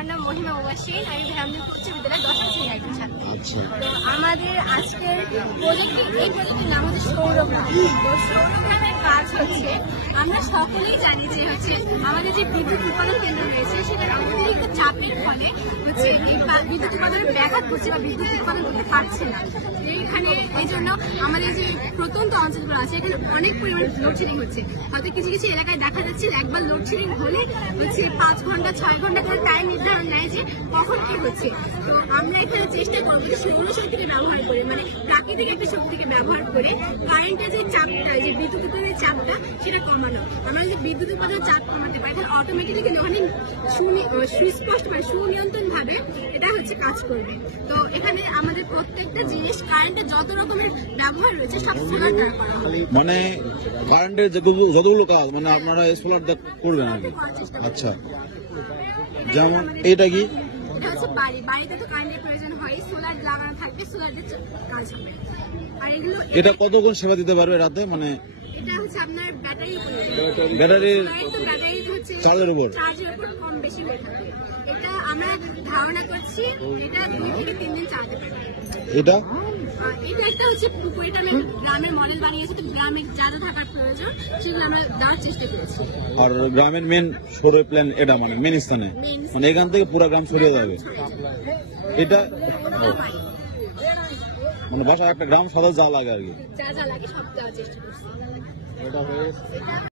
আমার নাম মহিমা ওয়াসিন, আমি ভেরামদিন উচ্চ বিদ্যালয়ের 10ম শ্রেণীর একজন ছাত্রী। তো আমাদের আজকের প্রজেক্টের নাম হচ্ছে সৌরগ্রাম। তো সৌরগ্রামের কাজ হচ্ছে, আমরা সকলেই জানি যে হচ্ছে আমাদের যে বিদ্যুৎ উৎপাদন কেন্দ্র রয়েছে সেটার অতিরিক্ত চাপের ফলে হচ্ছে এই বিদ্যুৎ উৎপাদনের ব্যাঘাত ঘটছে বা বিদ্যুৎ উৎপাদন করতে পারছে না। এইখানে এই জন্য আমাদের যে প্রত্যন্ত অঞ্চলগুলো আছে এখানে অনেক পরিমাণে লোডশেডিং হচ্ছে। হয়তো কিছু কিছু এলাকায় দেখা যাচ্ছে একবার লোডশেডিং হলে হচ্ছে 5 ঘন্টা 6 ঘন্টা করে টাইম নির্ধারণ নেয় যে কখন কি হচ্ছে। তো আমরা এখানে চেষ্টা করবো যে সৌরশক্তিকে ব্যবহার করে, মানে প্রাকৃতিক একটা শক্তিকে ব্যবহার করে কারেন্টের যে চাপটা, যে বিদ্যুৎ উৎপাদনের চাপটা সেটা কমানো। আমরা যদি বিদ্যুৎ উৎপাদনের চাপ কমাতে পারি তাহলে অটোমেটিক্যালি কিন্তু ওখানে সুস্পষ্ট মানে সুনিয়ন্ত্রণ ভাবে এটা হচ্ছে কাজ করবে। তো এখানে আমাদের প্রত্যেকটা জিনিস কারেন্টের যত রকমের ব্যবহার রয়েছে সব সোলার দ্বারা করা হবে। মানে কারেন্টের যতগুলো কাজ মানে আপনারা সোলার দিয়ে করবেন আর কি। আচ্ছা, যেমন এটা কি? এটা হচ্ছে বাড়িতে তো কারেন্টের প্রয়োজন হয়, সোলার লাগানো থাকবে, সোলার দিয়ে কাজ হবে। আর এগুলো এটা কতক্ষণ সেবা দিতে পারবে রাতে? মানে এটা হচ্ছে আপনার ব্যাটারি চার্জের উপর কম বেশি হয়ে থাকে। এটা আমরা ধারণা করছি এটা 2 থেকে 3 দিন চালাতে পারবে। এটা একটা হচ্ছে পুকুর, এটা আমি গ্রামের মডেল বানিয়েছি, তো গ্রামের যা যা থাকার প্রয়োজন সেগুলো আমরা দেওয়ার চেষ্টা করেছি। আর গ্রামের মেন সৌর প্ল্যান এটা মানে মেন স্থানে, মানে এখান থেকে পুরো গ্রাম ছড়িয়ে যাবে। এটা মানে বাসায় একটা গ্রাম সাদা যা লাগে আর কি, যা যা লাগে সব দেওয়ার চেষ্টা করছি।